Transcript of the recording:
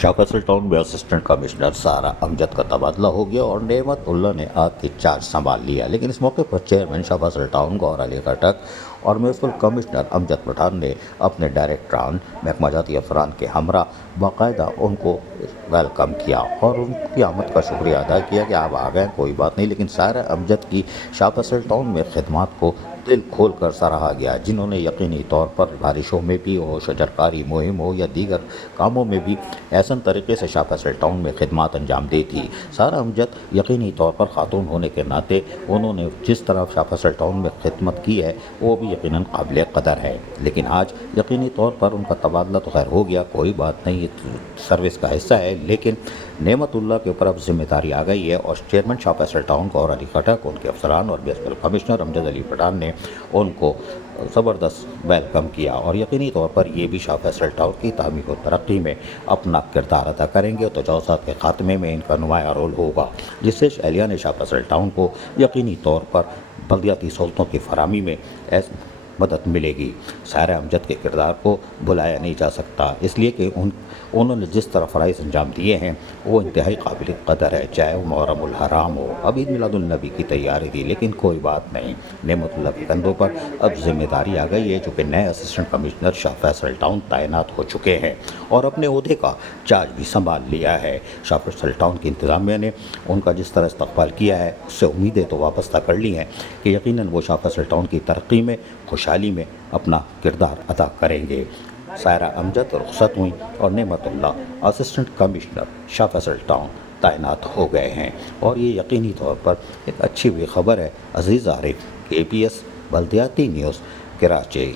Shah Faisal town में assistant commissioner सारा अमजद का तबादला हो गया और नेमत उल्ला ने आग की चार्ज संभाल लिया। लेकिन इस मौके पर चेयरमैन शाह फैसल टाउन गौहर अली खटक और म्यूनसिपल कमिश्नर अमजद पठान ने अपने डायरेक्टरान महकमा जाती अफरान के हमरा बाकायदा उनको वेलकम किया और उनकी आमद का शुक्रिया अदा किया कि आप आ गए, कोई बात नहीं। लेकिन सारा अमजद की शाह फैसल टाउन में खिदमत को दिल खोल कर सराहा गया, जिन्होंने यकीनी तौर पर बारिशों में भी हो, शजरकारी मुहिम हो या दीगर कामों में भी ऐसन तरीके से शाह फैसल टाउन में खिदमत अंजाम दी थी। सारा अमजद यकीनी तौर पर ख़ातून होने के नाते उन्होंने जिस तरह शाह फैसल टाउन में खिदमत की है वो भी यकीनन काबिल कदर है। लेकिन आज यकीनी तौर पर उनका तबादला तो खैर हो गया, कोई बात नहीं, सर्विस का हिस्सा है। लेकिन नेमतुल्लाह के ऊपर अब जिम्मेदारी आ गई है और चेयरमैन शाह फैसल टाउन गौहर अली खटक, उनके अफसरान और म्यूनसिपल कमिश्नर अमजद अली पठान ने उनको ज़बरदस्त वेलकम किया और यकीनी तौर पर ये भी शाह फैसल टाउन की तामीर और तरक्की में अपना किरदार अदा करेंगे। तो तजावुज़ात के ख़ात्मे में इनका नुमाया रोल होगा, जिससे एहलियान शाह फैसल टाउन को यकीनी तौर पर बलदियाती सहूलतों की फराहमी में मदद मिलेगी। सारा अमजद के किरदार को भुलाया नहीं जा सकता, इसलिए कि उन्होंने जिस तरह फ़राइज़ अंजाम दिए हैं वो इंतहाई काबिल कदर है, चाहे वो मुहर्रमुल हराम हो, अब ईद मिलादुन नबी की तैयारी थी। लेकिन कोई बात नहीं, नेमतुल्लाह के कंधों पर अब जिम्मेदारी आ गई है, चूँकि नए assistant commissioner Shah Faisal town तैनात हो चुके हैं और अपने ओहदे का चार्ज भी संभाल लिया है। शाह फैसल टाउन की इंतज़ामिया ने उनका जिस तरह इस्तकबाल किया है उससे उम्मीदें तो वाबस्ता कर ली हैं कि यकीनन वो शाह फैसल टाउन की तरक्की में, खुशहाली में अपना किरदार अदा करेंगे। सायरा अमजद रुखसत हुई और Nematullah assistant commissioner Shah Faisal town तैनात हो गए हैं और ये यकीनी तौर पर एक अच्छी भी खबर है। अजीज़ आरिफ, KPS बल्दियाती न्यूज़, कराची।